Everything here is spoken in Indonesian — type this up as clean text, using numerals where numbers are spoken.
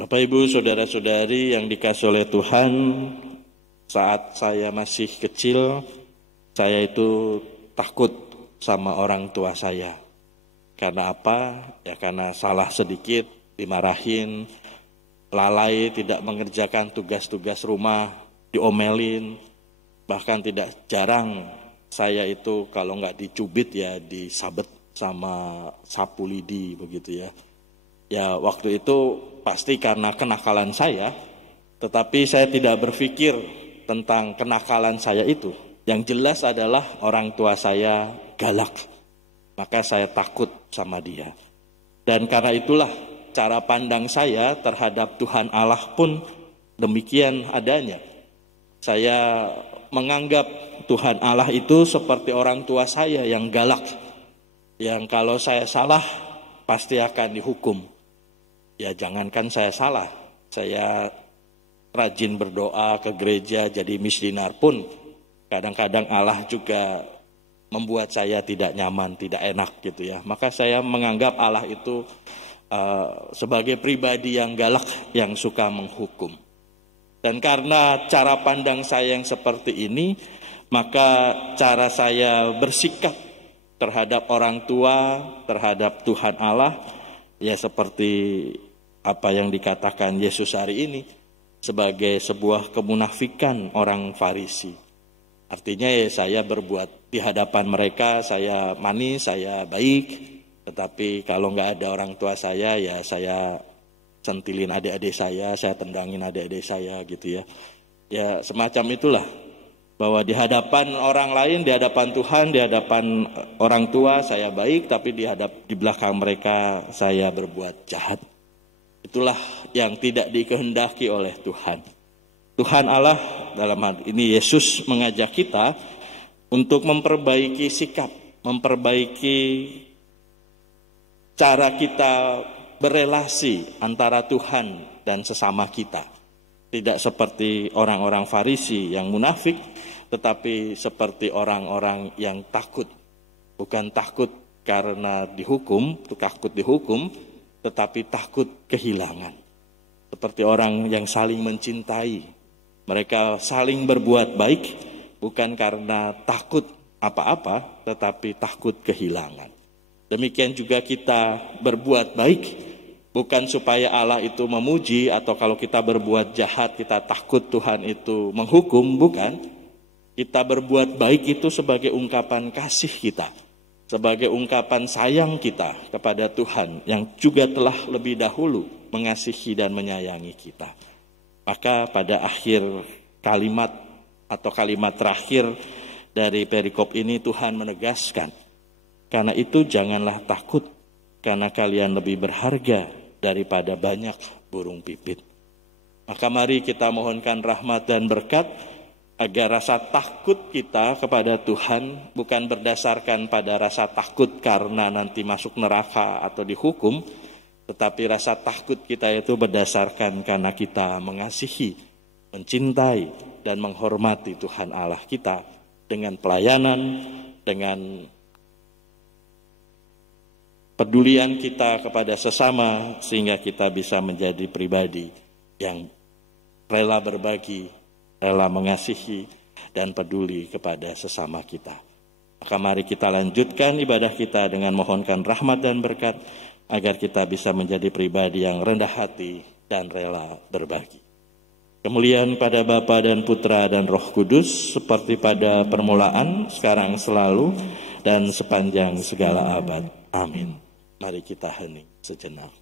Bapak, Ibu, saudara-saudari yang dikasihi oleh Tuhan, saat saya masih kecil, saya itu takut sama orang tua saya. Karena apa? Ya karena salah sedikit, dimarahin, lalai, tidak mengerjakan tugas-tugas rumah, diomelin. Bahkan tidak jarang saya itu kalau nggak dicubit ya disabet sama sapu lidi begitu ya. Ya waktu itu pasti karena kenakalan saya, tetapi saya tidak berpikir tentang kenakalan saya itu. Yang jelas adalah orang tua saya galak, maka saya takut sama dia. Dan karena itulah cara pandang saya terhadap Tuhan Allah pun demikian adanya. Saya menganggap Tuhan Allah itu seperti orang tua saya yang galak, yang kalau saya salah pasti akan dihukum. Ya jangankan saya salah, saya rajin berdoa ke gereja jadi misdinar pun kadang-kadang Allah juga membuat saya tidak nyaman, tidak enak gitu ya. Maka saya menganggap Allah itu sebagai pribadi yang galak, yang suka menghukum. Dan karena cara pandang saya yang seperti ini, maka cara saya bersikap terhadap orang tua, terhadap Tuhan Allah, ya seperti apa yang dikatakan Yesus hari ini sebagai sebuah kemunafikan orang Farisi. Artinya ya saya berbuat di hadapan mereka, saya manis, saya baik, tetapi kalau nggak ada orang tua saya, ya saya centilin adik-adik saya tendangin adik-adik saya gitu ya. Ya semacam itulah, bahwa di hadapan orang lain, di hadapan Tuhan, di hadapan orang tua saya baik, tapi di belakang mereka saya berbuat jahat. Itulah yang tidak dikehendaki oleh Tuhan. Tuhan Allah dalam hal ini Yesus mengajak kita untuk memperbaiki sikap, memperbaiki cara kita berelasi antara Tuhan dan sesama kita. Tidak seperti orang-orang Farisi yang munafik, tetapi seperti orang-orang yang takut. Bukan takut karena takut dihukum, tetapi takut kehilangan. Seperti orang yang saling mencintai. Mereka saling berbuat baik, bukan karena takut apa-apa, tetapi takut kehilangan. Demikian juga kita berbuat baik, bukan supaya Allah itu memuji, atau kalau kita berbuat jahat kita takut Tuhan itu menghukum, bukan. Kita berbuat baik itu sebagai ungkapan kasih kita, sebagai ungkapan sayang kita kepada Tuhan yang juga telah lebih dahulu mengasihi dan menyayangi kita. Maka pada akhir kalimat atau kalimat terakhir dari perikop ini Tuhan menegaskan, karena itu janganlah takut, karena kalian lebih berharga daripada banyak burung pipit. Maka mari kita mohonkan rahmat dan berkat agar rasa takut kita kepada Tuhan bukan berdasarkan pada rasa takut karena nanti masuk neraka atau dihukum, tetapi rasa takut kita itu berdasarkan karena kita mengasihi, mencintai, dan menghormati Tuhan Allah kita dengan pelayanan, dengan pedulian kita kepada sesama, sehingga kita bisa menjadi pribadi yang rela berbagi, rela mengasihi, dan peduli kepada sesama kita. Maka mari kita lanjutkan ibadah kita dengan mohonkan rahmat dan berkat, agar kita bisa menjadi pribadi yang rendah hati dan rela berbagi. Kemuliaan pada Bapa dan Putra dan Roh Kudus, seperti pada permulaan, sekarang, selalu, dan sepanjang segala abad. Amin. Mari kita hening sejenak.